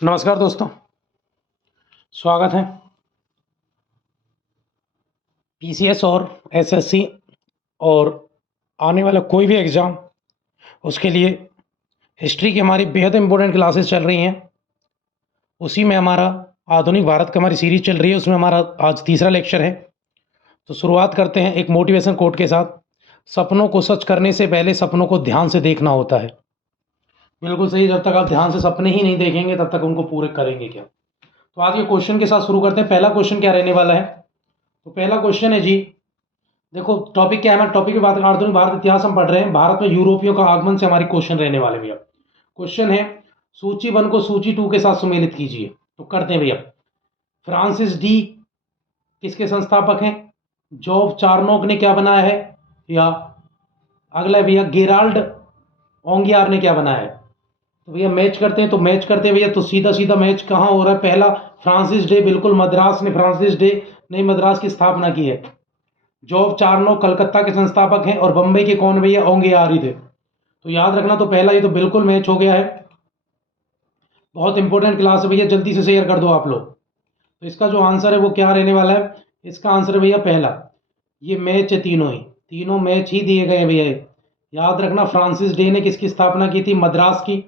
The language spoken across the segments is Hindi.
नमस्कार दोस्तों, स्वागत है। पीसीएस और एसएससी और आने वाला कोई भी एग्ज़ाम, उसके लिए हिस्ट्री की हमारी बेहद इम्पोर्टेंट क्लासेस चल रही हैं। उसी में हमारा आधुनिक भारत का हमारी सीरीज़ चल रही है, उसमें हमारा आज तीसरा लेक्चर है। तो शुरुआत करते हैं एक मोटिवेशन कोट के साथ। सपनों को सच करने से पहले सपनों को ध्यान से देखना होता है। बिल्कुल सही, जब तक आप ध्यान से सपने ही नहीं देखेंगे तब तक उनको पूरे करेंगे क्या। तो आज के क्वेश्चन के साथ शुरू करते हैं। पहला क्वेश्चन क्या रहने वाला है? तो पहला क्वेश्चन है जी, देखो टॉपिक क्या है हमारा, टॉपिक की बात आधुनिक भारत इतिहास हम पढ़ रहे हैं। भारत में यूरोपियों का आगमन से हमारी क्वेश्चन रहने वाले भैया। क्वेश्चन है, सूची 1 को सूची 2 के साथ सुमेलित कीजिए। तो करते हैं भैया। फ्रांसिस डी किसके संस्थापक हैं? जॉब चार्नोक ने क्या बनाया है? या अगला भैया गेराल्ड ओंगियार ने क्या बनाया है? तो भैया मैच करते हैं, तो मैच करते हैं भैया। तो सीधा सीधा मैच कहाँ हो रहा है? पहला फ्रांसिस डे, बिल्कुल मद्रास ने फ्रांसिस डे ने मद्रास की स्थापना की है। जॉब चार्नोक कलकत्ता के संस्थापक हैं और बंबई के कौन भैया? ओंगियारी थे। तो याद रखना, तो पहला ये तो बिल्कुल मैच हो गया है। बहुत इंपॉर्टेंट क्लास है भैया, जल्दी से शेयर कर दो आप लोग। तो इसका जो आंसर है वो क्या रहने वाला है? इसका आंसर है भैया पहला। ये मैच है, तीनों ही तीनों मैच ही दिए गए हैं भैया। याद रखना, फ्रांसिस डे ने किसकी स्थापना की थी? मद्रास की।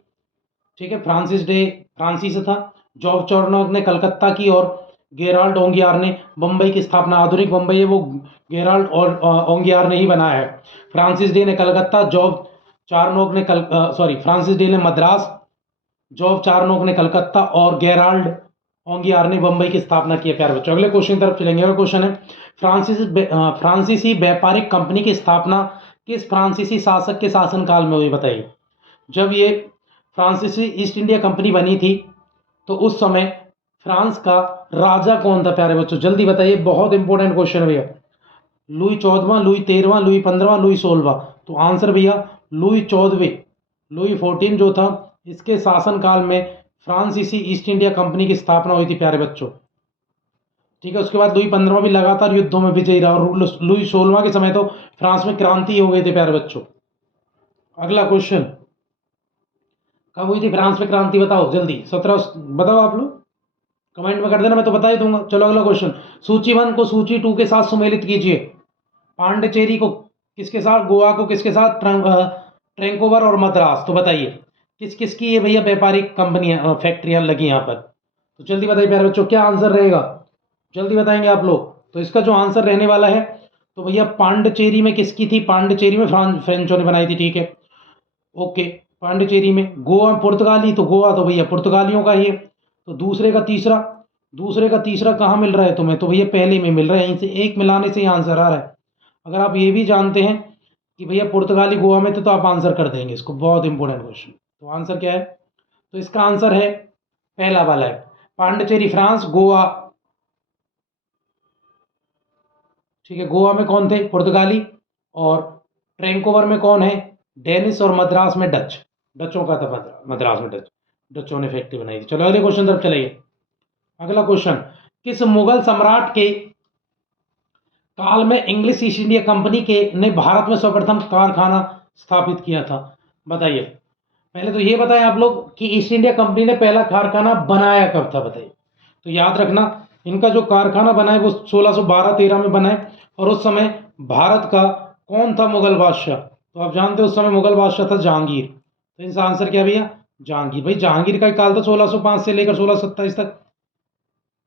ठीक है, फ्रांसिस डे फ्रांसी से था। जॉब चार्नोक ने कलकत्ता की और गेराल्ड ओंगियार ने बंबई की स्थापना, आधुनिक बंबई है वो गेराल्ड और ओंगियार ने ही बनाया है। फ्रांसिस डे ने कलकत्ता, जॉब चार्नोक ने फ्रांसिस डे ने मद्रास, जॉब चार्नोक ने कलकत्ता और गेराल्ड ओंगियार ने बंबई की स्थापना की है। प्यारे बच्चों, अगले क्वेश्चन की तरफ चलेंगे। अगला क्वेश्चन है, फ्रांसीसी व्यापारिक कंपनी की स्थापना किस फ्रांसीसी शासक के शासनकाल में हुई? बताइए। जब ये फ्रांसीसी ईस्ट इंडिया कंपनी बनी थी तो उस समय फ्रांस का राजा कौन था? प्यारे बच्चों जल्दी बताइए, बहुत इंपॉर्टेंट क्वेश्चन है भैया। लुई 14वां, लुई 13वां, लुई 15वां, लुई 16वां? तो आंसर भैया लुई 14वें, लुई 14 जो था, इसके शासनकाल में फ्रांसीसी ईस्ट इंडिया कंपनी की स्थापना हुई थी प्यारे बच्चों। ठीक है, उसके बाद लुई 15वां भी लगातार युद्धों में विजयी रहा और लुई 16वां के समय तो फ्रांस में क्रांति हो गई थी प्यारे बच्चों। अगला क्वेश्चन, कब हुई थी फ्रांस में क्रांति? बताओ जल्दी, 17 बताओ आप लोग, कमेंट में कर देना, मैं तो बता ही दूंगा। चलो अगला क्वेश्चन, सूची 1 को सूची 2 के साथ सुमेलित कीजिए। पांडिचेरी को किसके साथ? गोवा को किसके साथ? ट्रैंकोवर और मद्रास। तो बताइए किस किस की ये भैया व्यापारिक कंपनियां फैक्ट्रियां लगी यहाँ पर? तो जल्दी बताइए प्यारे बच्चों, क्या आंसर रहेगा? जल्दी बताएंगे आप लोग। तो इसका जो आंसर रहने वाला है, तो भैया पांडिचेरी में किसकी थी? पांडिचेरी में फ्रेंचों ने बनाई थी। ठीक है, ओके। पांडिचेरी में। गोवा पुर्तगाली, तो गोवा तो भैया पुर्तगालियों का ही है। तो दूसरे का तीसरा कहाँ मिल रहा है तुम्हें? तो भैया पहले में मिल रहा है, यहीं से एक मिलाने से ही आंसर आ रहा है। अगर आप ये भी जानते हैं कि भैया पुर्तगाली गोवा में थे तो आप आंसर कर देंगे इसको। बहुत इंपॉर्टेंट क्वेश्चन। तो आंसर क्या है? तो इसका आंसर है पहला वाला है, पांडिचेरी फ्रांस, गोवा। ठीक है, गोवा में कौन थे? पुर्तगाली। और ट्रैंकोवर में कौन है? डेनिस। और मद्रास में डच, डचों का था मद्रास में डचों ने फैक्ट्री बनाई थी। चलो अगले क्वेश्चन तरफ चलाइए। अगला क्वेश्चन, किस मुगल सम्राट के काल में इंग्लिश ईस्ट इंडिया कंपनी के ने भारत में सर्वप्रथम कारखाना स्थापित किया था? बताइए। पहले तो ये बताएं आप लोग कि ईस्ट इंडिया कंपनी ने पहला कारखाना बनाया कब था? बताइए। तो याद रखना, इनका जो कारखाना बना है वो 1612-13 में बना है। और उस समय भारत का कौन था मुगल बादशाह? तो आप जानते हो उस समय मुगल बादशाह था जहांगीर। तो इनका आंसर क्या भैया? जहांगीर। भाई जहांगीर का ही काल था 1605 से लेकर 1627 तक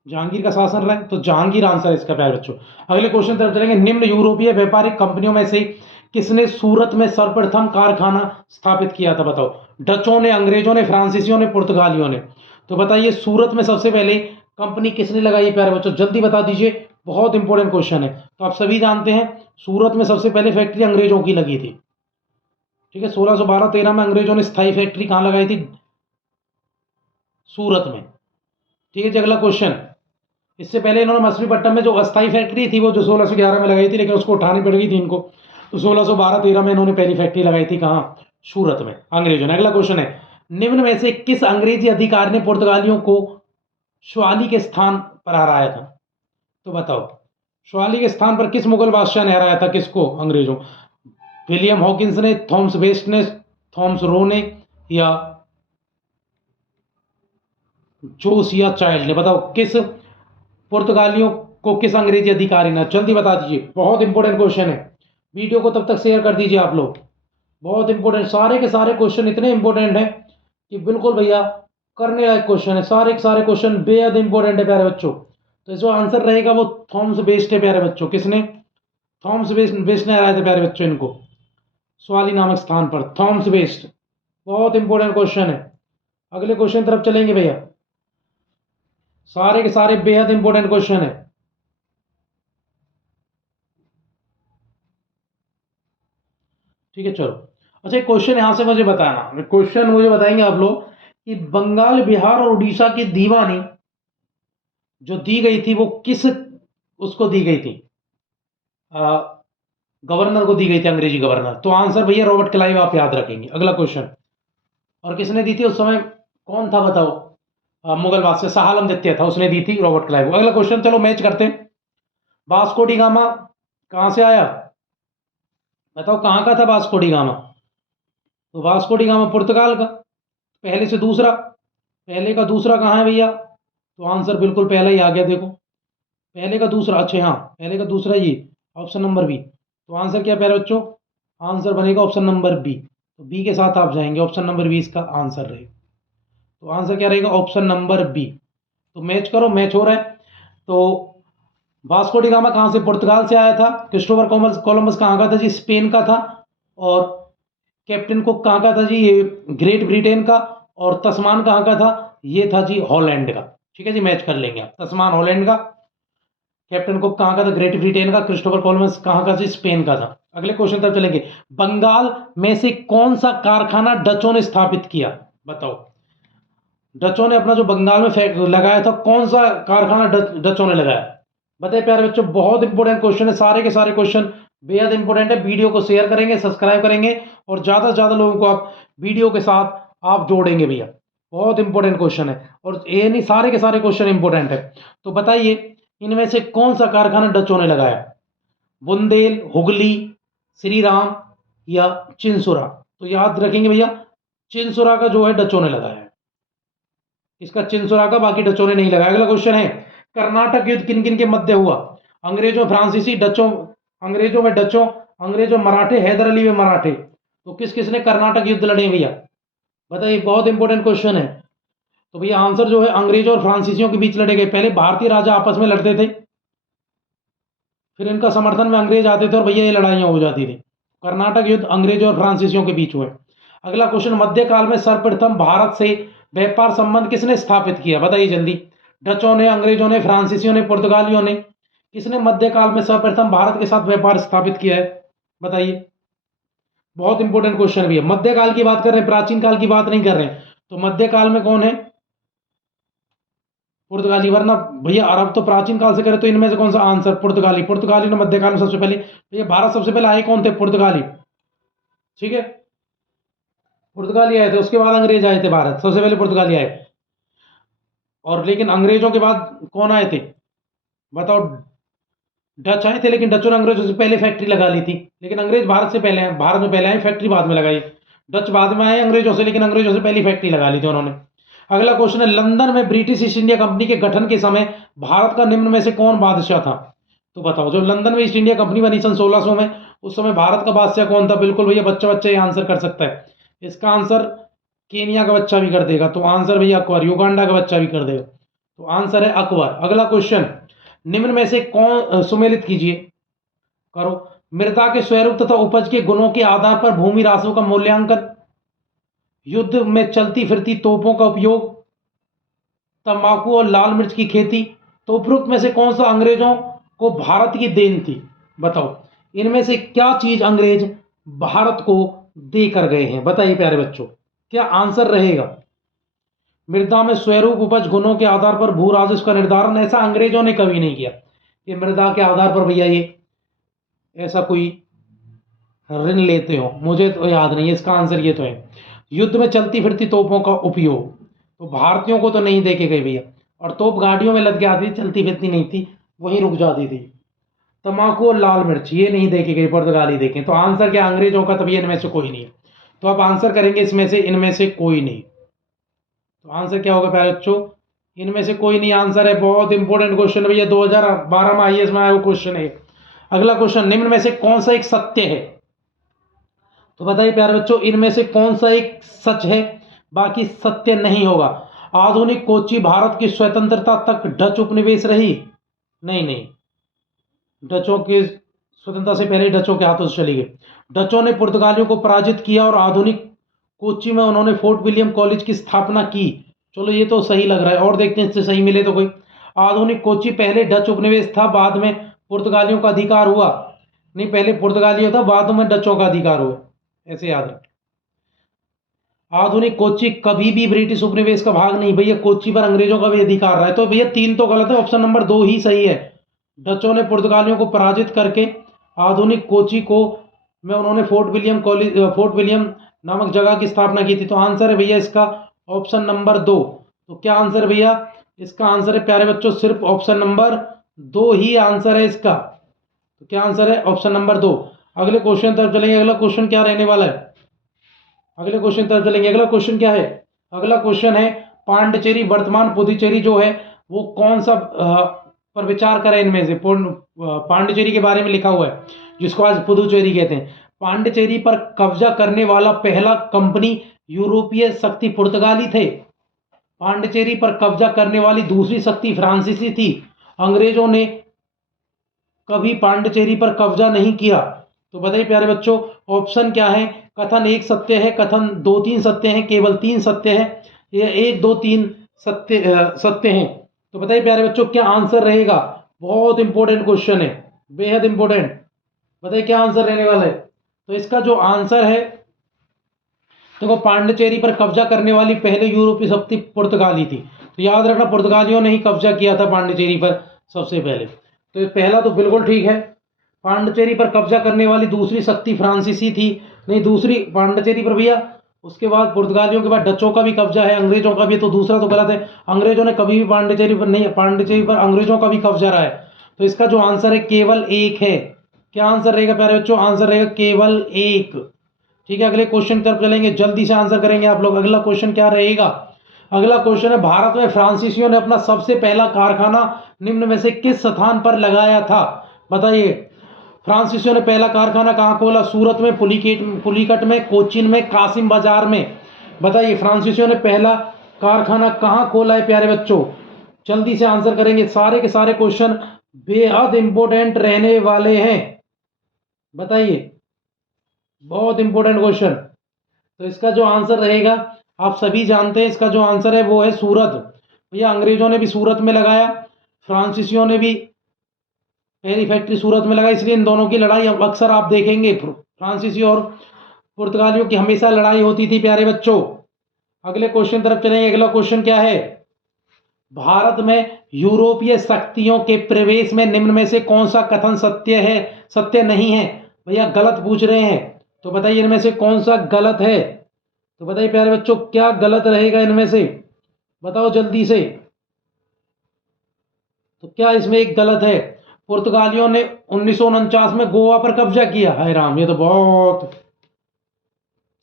जहांगीर का शासन रहा है, तो जहांगीर आंसर है इसका प्यारे बच्चों। अगले क्वेश्चन तरफ चलेंगे। निम्न यूरोपीय व्यापारिक कंपनियों में से किसने सूरत में सर्वप्रथम कारखाना स्थापित किया था? बताओ। डचों ने, अंग्रेजों ने, फ्रांसीसियों ने, पुर्तगालियों ने? तो बताइए सूरत में सबसे पहले कंपनी किसने लगाई है प्यारे बच्चों? जल्दी बता दीजिए, बहुत इंपॉर्टेंट क्वेश्चन है। तो आप सभी जानते हैं सूरत में सबसे पहले फैक्ट्री अंग्रेजों की लगी थी। ठीक है, 1612-13 में अंग्रेजों ने स्थायी फैक्ट्री कहां लगाई थी? सूरत में। ठीक है जी, अगला क्वेश्चन, इससे पहले इन्होंने मछलीपट्टनम में जो अस्थाई फैक्ट्री थी वो जो 1611 में लगाई थी, लेकिन उसको उठानी पड़ गई थी इनको। तो 1612-13 में इन्होंने पहली फैक्ट्री लगाई थी कहाँ? सूरत में, अंग्रेजों ने। अगला क्वेश्चन है, निम्न में से किस अंग्रेजी अधिकारी ने पुर्तगालियों को स्वाली के स्थान पर हराया था? तो बताओ, स्वाली के स्थान पर किस मुगल बादशाह ने हराया था? किसको? अंग्रेजों। विलियम हॉकिंस ने, थॉमस वेस्ट ने, थॉमस रो ने, या जोसिया चाइल्ड ने। बताओ किस पुर्तगालियों को किस अंग्रेजी अधिकारी ने, जल्दी बता दीजिए, बहुत इंपॉर्टेंट क्वेश्चन है। वीडियो को तब तक शेयर कर दीजिए आप लोग, बहुत इंपॉर्टेंट, सारे के सारे क्वेश्चन इतने इंपॉर्टेंट हैं कि बिल्कुल भैया करने लायक क्वेश्चन है, सारे के सारे क्वेश्चन बेहद इंपॉर्टेंट है प्यारे बच्चों। तो जो आंसर रहेगा वो थॉमस बेस्ट है प्यारे बच्चों। किसने? थॉमस बेस्ट ने हराया था प्यारे बच्चों इनको, स्वाली नामक स्थान पर, थॉमस बेस्ट। बहुत इंपॉर्टेंट क्वेश्चन है। अगले क्वेश्चन तरफ चलेंगे भैया, सारे के सारे बेहद इंपॉर्टेंट क्वेश्चन है। ठीक है चलो, अच्छा एक क्वेश्चन यहां से मुझे बताना, क्वेश्चन मुझे बताएंगे आप लोग कि बंगाल, बिहार और उड़ीसा की दीवानी जो दी गई थी वो किस उसको दी गई थी, गवर्नर को दी गई थी, अंग्रेजी गवर्नर। तो आंसर भैया रॉबर्ट क्लाइव आप याद रखेंगे। अगला क्वेश्चन, और किसने दी थी उस समय, कौन था बताओ, मुगल बादशाह शाह आलम द्वितीय था, उसने दी थी रॉबर्ट क्लाइव को। अगला क्वेश्चन चलो मैच करते हैं। वास्को डी गामा कहां से आया, बताओ कहां का था वास्को डी गामा। तो वास्को डी गामा पुर्तगाल का, पहले से दूसरा, पहले का दूसरा कहाँ है भैया, तो आंसर बिल्कुल पहला ही आ गया, देखो पहले का दूसरा, अच्छा हाँ पहले का दूसरा, ये ऑप्शन नंबर बी। तो आंसर क्या प्यारे बच्चों, आंसर बनेगा ऑप्शन नंबर बी। तो बी के साथ आप जाएंगे, ऑप्शन नंबर बी इसका आंसर रहेगा। तो आंसर क्या रहेगा, ऑप्शन नंबर बी। तो मैच करो, मैच हो रहा है। तो वास्को डी गामा कहाँ से, पुर्तगाल से आया था। क्रिस्टोफर कोलंबस कहाँ का था जी, स्पेन का था। और कैप्टन कुक कहाँ का था जी, ये ग्रेट ब्रिटेन का। और तस्मान कहाँ का था, ये था जी हॉलैंड का। ठीक है जी, मैच कर लेंगे आप, तस्मान हॉलैंड का, कैप्टन कुक कहाँ का था, ग्रेट ब्रिटेन का, क्रिस्टोफर कोलंबस कहाँ का जी, स्पेन का था। अगले क्वेश्चन तक चलेंगे। बंगाल में से कौन सा कारखाना डचों ने स्थापित किया, बताओ। डचों ने अपना जो बंगाल में लगाया था, कौन सा कारखाना डचों ने लगाया, बताइए प्यारे बच्चों। बहुत इंपॉर्टेंट क्वेश्चन है, सारे के सारे क्वेश्चन बेहद इंपॉर्टेंट है। वीडियो को शेयर करेंगे, सब्सक्राइब करेंगे, और ज्यादा से ज्यादा लोगों को आप वीडियो के साथ आप जोड़ेंगे भैया। बहुत इंपॉर्टेंट क्वेश्चन है, और ये नहीं, सारे के सारे क्वेश्चन इंपॉर्टेंट है। तो बताइए इनमें से कौन सा कारखाना डचों ने लगाया, बुंदेल, हुगली, श्री राम या चिंसुरा। तो याद रखेंगे भैया, चिंसुरा का जो है डचों ने लगाया है, इसका चिंसुरा का, बाकी डचों ने नहीं लगाया। अगला क्वेश्चन है, कर्नाटक युद्ध किन किन के मध्य हुआ, अंग्रेजों, फ्रांसीसी, डचों, अंग्रेजों में डचों, अंग्रेजों मराठे, हैदर अली में मराठे। तो किस किसने कर्नाटक युद्ध लड़े भैया, बताइए, बहुत इंपॉर्टेंट क्वेश्चन है। तो भैया आंसर जो है, अंग्रेजों और फ्रांसीसियों के बीच लड़े गए। पहले भारतीय राजा आपस में लड़ते थे, फिर इनका समर्थन में अंग्रेज आते थे, और भैया ये लड़ाइयां हो जाती थी। कर्नाटक युद्ध अंग्रेजों और फ्रांसीसियों के बीच हुए। अगला क्वेश्चन, मध्यकाल में सर्वप्रथम भारत से व्यापार संबंध किसने स्थापित किया, बताइए जल्दी। डचों ने, अंग्रेजों ने, फ्रांसीसियों ने, पुर्तगालियों ने, किसने मध्यकाल में सर्वप्रथम भारत के साथ व्यापार स्थापित किया है, बताइए। बहुत इंपॉर्टेंट क्वेश्चन भी है, मध्यकाल की बात कर रहे हैं, प्राचीन काल की बात नहीं कर रहे हैं। तो मध्यकाल में कौन है, पुर्तगाली। वरना भैया अरब तो प्राचीन काल से करे, तो इनमें से कौन सा आंसर, पुर्तगाली। पुर्तगाली ने मध्यकाल में सबसे पहले, भैया भारत सबसे पहले आए कौन थे, पुर्तगाली। ठीक है, पुर्तगाली आए थे, उसके बाद अंग्रेज आए थे भारत, सबसे पहले पुर्तगाली आए। और लेकिन अंग्रेजों के बाद कौन आए थे, बताओ। डच आए थे, लेकिन डचों ने अंग्रेजों से पहले फैक्ट्री लगा ली थी। लेकिन अंग्रेज भारत से पहले आए, भारत में पहले आए, फैक्ट्री बाद में लगाई। डच बाद में आए अंग्रेजों से, लेकिन अंग्रेजों से पहली फैक्ट्री लगा ली थी उन्होंने। अगला क्वेश्चन है, लंदन में ब्रिटिश ईस्ट इंडिया कंपनी के गठन के समय भारत का निम्न में से कौन बादशाह था। तो बताओ, जब लंदन में ईस्ट इंडिया कंपनी बनी सन 1600 में, उस समय भारत का बादशाह कौन था। बिल्कुल भैया, बच्चा बच्चा ये आंसर कर सकता है। इसका आंसर केनिया का बच्चा भी कर देगा। तो आंसर भैया अकबर, युगांडा का बच्चा भी कर देगा। तो आंसर है अकबर। अगला क्वेश्चन, निम्न में से कौन, सुमेलित कीजिए, करो। मृदा के स्वरूप तथा उपज के गुणों के आधार पर भूमि राशियों का मूल्यांकन, युद्ध में चलती फिरती तोपों का उपयोग, तंबाकू और लाल मिर्च की खेती। तो उपरोक्त में से कौन सा अंग्रेजों को भारत की देन थी, बताओ। इनमें से क्या चीज अंग्रेज भारत को देकर गए हैं, बताइए प्यारे बच्चों, क्या आंसर रहेगा। मृदा में स्वरूप उपज गुणों के आधार पर भू राजस्व का निर्धारण, ऐसा अंग्रेजों ने कभी नहीं किया। ये मृदा के आधार पर भैया ये ऐसा कोई ऋण लेते हो, मुझे तो याद नहीं है, इसका आंसर ये तो है। युद्ध में चलती फिरती तोपों का उपयोग, तो भारतीयों को तो नहीं देके गए भैया। और तोप गाड़ियों में लद के आती थी, चलती फिरती नहीं थी, वहीं रुक जाती थी। तम्बाकू और लाल मिर्च ये नहीं देके गए, पुर्तगाली देखे। तो आंसर क्या अंग्रेजों का, तभी इनमें से कोई नहीं है। तो आप आंसर करेंगे इसमें से, इनमें से कोई नहीं। तो आंसर क्या होगा प्यारे बच्चों, इनमें से कोई नहीं आंसर है। बहुत इंपॉर्टेंट क्वेश्चन भैया, 2012 में आईएएस में आया वो क्वेश्चन है। अगला क्वेश्चन, निम्न में से कौन सा एक सत्य है? तो बताइए प्यारे बच्चों, इनमें से कौन सा एक सच है, बाकी सत्य नहीं होगा? आधुनिक कोच्चि भारत की स्वतंत्रता तक डच उपनिवेश रही? नहीं नहीं, डचों के स्वतंत्रता से पहले ही डचों के हाथों से चली गई। डचों ने पुर्तगालियों को पराजित किया और आधुनिक कोच्चि में उन्होंने फोर्ट विलियम कॉलेज की स्थापना की। चलो ये तो सही लग रहा है, और देखते हैं इससे सही मिले तो कोई। आधुनिक कोच्चि पहले डच उपनिवेश था, बाद में पुर्तगालियों का अधिकार हुआ। नहीं, पहले पुर्तगालियों था, बाद में डचों का अधिकार हुआ, ऐसे याद रखें। आधुनिक कोच्चि कभी भी ब्रिटिश उपनिवेश का भाग नहीं भैया, कोच्चि पर अंग्रेजों का भी अधिकार रहा है। तो भैया 3 तो गलत है, ऑप्शन नंबर 2 ही सही है। डचों ने पुर्तगालियों को पराजित करके आधुनिक कोच्चि को में उन्होंने फोर्ट विलियम नामक जगह की स्थापना की थी। तो आंसर है भैया इसका ऑप्शन नंबर 2। तो क्या आंसर है भैया? इसका आंसर है प्यारे बच्चों सिर्फ ऑप्शन नंबर 2 ही आंसर है इसका। तो क्या आंसर है? Option number 2। अगले क्वेश्चन तरफ चलेंगे। अगला क्वेश्चन क्या रहने वाला है? अगले क्वेश्चन तरफ चलेंगे। अगला क्वेश्चन क्या है? अगला क्वेश्चन है, पांडिचेरी वर्तमान पुदुचेरी जो है वो कौन सा पर विचार करें? इनमें से पांडिचेरी के बारे में लिखा हुआ है, जिसको आज पुदुचेरी कहते हैं। पांडिचेरी पर कब्जा करने वाला पहला कंपनी यूरोपीय शक्ति पुर्तगाली थे। पांडिचेरी पर कब्जा करने वाली दूसरी शक्ति फ्रांसीसी थी। अंग्रेजों ने कभी पांडिचेरी पर कब्जा नहीं किया। तो बताइए प्यारे बच्चों, ऑप्शन क्या है? कथन 1 सत्य है, कथन 2-3 सत्य है, केवल 3 सत्य है, या 1-2-3 सत्य हैं? तो बताइए प्यारे बच्चों क्या आंसर रहेगा? बहुत इंपॉर्टेंट क्वेश्चन है, बेहद इंपॉर्टेंट। बताइए क्या आंसर रहने वाला है? तो इसका जो आंसर है, देखो, पांडिचेरी पर कब्जा करने वाली पहले यूरोपीय शक्ति पुर्तगाली थी। तो याद रखना, पुर्तगालियों ने ही कब्जा किया था पांडिचेरी पर सबसे पहले। तो ये पहला तो बिल्कुल ठीक है। पांडिचेरी पर कब्जा करने वाली दूसरी शक्ति फ्रांसीसी थी। नहीं, दूसरी पांडिचेरी पर भैया, उसके बाद पुर्तगालियों के बाद डचों का भी कब्जा है, अंग्रेजों का भी। तो दूसरा तो गलत है, अंग्रेजों ने कभी भी पांडिचेरी पर नहीं, पांडिचेरी पर अंग्रेजों का भी कब्जा रहा है। तो इसका जो आंसर है केवल 1 है। क्या आंसर रहेगा प्यारे बच्चों? आंसर रहेगा केवल 1। ठीक है, अगले क्वेश्चन की तरफ चलेंगे, जल्दी से आंसर करेंगे आप लोग। अगला क्वेश्चन क्या रहेगा? अगला क्वेश्चन है, भारत में फ्रांसीसियों ने अपना सबसे पहला कारखाना निम्न में से किस स्थान पर लगाया था? बताइए, फ्रांसीसियों ने पहला कारखाना कहां खोला? सूरत में, पुलिकट में, कोचीन में, कासिम बाजार में? बताइए, फ्रांसीसियों ने पहला कारखाना कहां खोला है प्यारे बच्चों? जल्दी से आंसर करेंगे, सारे के सारे क्वेश्चन बेहद इंपॉर्टेंट रहने वाले हैं। बताइए, बहुत इंपॉर्टेंट क्वेश्चन। तो इसका जो आंसर रहेगा, आप सभी जानते हैं, इसका जो आंसर है वो है सूरत। भैया अंग्रेजों ने भी सूरत में लगाया, फ्रांसीसियों ने भी पहली फैक्ट्री सूरत में लगाई। इसलिए इन दोनों की लड़ाई अक्सर आप देखेंगे, फ्रांसीसी और पुर्तगालियों की हमेशा लड़ाई होती थी प्यारे बच्चों। अगले क्वेश्चन तरफ चलेंगे। अगला क्वेश्चन क्या है? भारत में यूरोपीय शक्तियों के प्रवेश में निम्न में से कौन सा कथन सत्य है, सत्य नहीं है? भैया गलत पूछ रहे हैं, तो बताइए इनमें से कौन सा गलत है? तो बताइए प्यारे बच्चों क्या गलत रहेगा इनमें से? बताओ जल्दी से। तो क्या इसमें एक गलत है? पुर्तगालियों ने 1949 में गोवा पर कब्जा किया। हाय राम, ये तो बहुत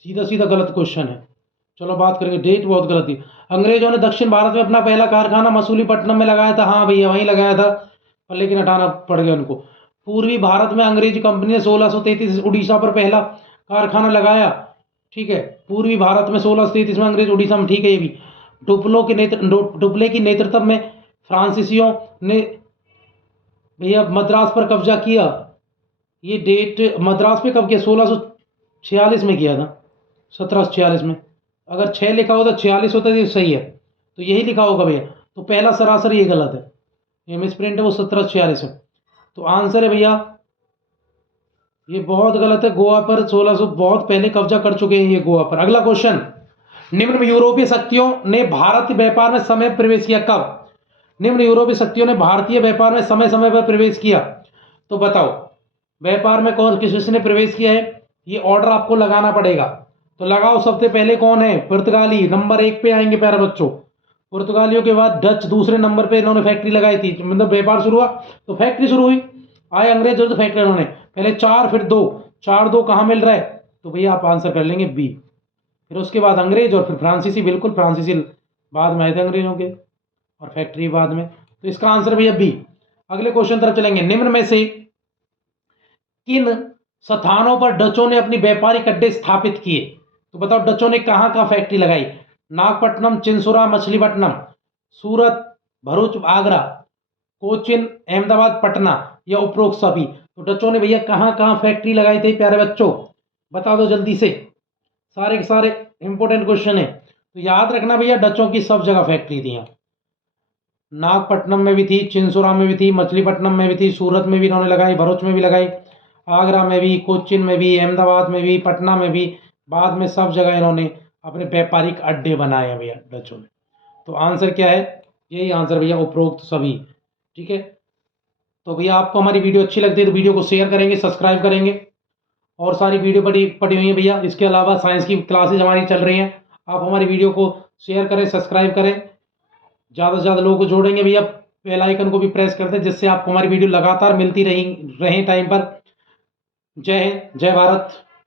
सीधा सीधा गलत क्वेश्चन है। चलो बात करेंगे, डेट बहुत गलत थी। अंग्रेजों ने दक्षिण भारत में अपना पहला कारखाना मसूलीपट्टनम में लगाया था। हाँ भैया वहीं लगाया था, पर लेकिन हटाना पड़ गया उनको। पूर्वी भारत में अंग्रेजी कंपनी ने 1633 उड़ीसा पर पहला कारखाना लगाया। ठीक है, पूर्वी भारत में 1633 में अंग्रेज, उड़ीसा में। ठीक है, ये भी डुप्ले की नेतृत्व में फ्रांसीसियों ने भैया मद्रास पर कब्जा किया। ये डेट मद्रास पे कब किया? 1646 में किया था, 1746 में। अगर 6 लिखा होता 46 होता तो सही है, तो यही लिखा होगा भैया। तो पहला सरासर ये गलत है, ये मिस प्रिंट है, वो 1746 है। तो आंसर है भैया ये बहुत गलत है। गोवा पर 1600 बहुत पहले कब्जा कर चुके हैं ये गोवा पर। अगला क्वेश्चन, निम्न यूरोपीय शक्तियों ने भारतीय व्यापार में समय प्रवेश किया कब? निम्न यूरोपीय शक्तियों ने भारतीय व्यापार में समय समय पर प्रवेश किया। तो बताओ, व्यापार में कौन किसने प्रवेश किया है? ये ऑर्डर आपको लगाना पड़ेगा, तो लगाओ। सबसे पहले कौन है? पुर्तगाली नंबर 1 पे आएंगे प्यारे बच्चों। पुर्तगालियों के बाद डच दूसरे नंबर पे, इन्होंने फैक्ट्री लगाई थी, मतलब व्यापार शुरू हुआ तो फैक्ट्री शुरू हुई। आए अंग्रेज तो फैक्ट्री इन्होंने पहले 4 फिर 2, 4-2 कहाँ मिल रहा है? तो भैया आप आंसर कर लेंगे बी। फिर उसके बाद अंग्रेज और फिर फ्रांसीसी, बिल्कुल फ्रांसीसी बाद में आए थे अंग्रेजों के। और फैक्ट्री बाद में। तो इसका आंसर भैया बी। अगले क्वेश्चन तरफ चलेंगे। निम्न में से किन स्थानों पर डचों ने अपनी व्यापारिक अड्डे स्थापित किए? तो बताओ डचों ने कहाँ कहाँ फैक्ट्री लगाई? नागपट्टनम, चिंसुरा, मछलीपट्टनम, सूरत, भरूच, आगरा, कोचिन, अहमदाबाद, पटना या उपरोक्त सभी। तो डचों ने भैया कहाँ कहाँ फैक्ट्री लगाई थी प्यारे बच्चों? बता दो जल्दी से। सारे के सारे इंपॉर्टेंट क्वेश्चन है, तो याद रखना भैया डचों की सब जगह फैक्ट्री थी। नागपट्टनम में भी थी, चिंसुरा में भी थी, मछलीपट्टनम में भी थी, सूरत में भी इन्होंने लगाई, भरूच में भी लगाई, आगरा में भी, कोचिन में भी, अहमदाबाद में भी, पटना में भी। बाद में सब जगह इन्होंने अपने व्यापारिक अड्डे बनाए हैं भैया डचों ने। तो आंसर क्या है? यही आंसर भैया, उपरोक्त सभी। ठीक है, तो भैया आपको हमारी वीडियो अच्छी लगती है तो वीडियो को शेयर करेंगे, सब्सक्राइब करेंगे। और सारी वीडियो पड़ी हुई है भैया। इसके अलावा साइंस की क्लासेज हमारी चल रही हैं। आप हमारी वीडियो को शेयर करें, सब्सक्राइब करें, ज़्यादा से ज़्यादा लोगों को जोड़ेंगे भैया। बेल आइकन को भी प्रेस कर दें जिससे आपको हमारी वीडियो लगातार मिलती रही टाइम पर। जय हिंद, जय भारत।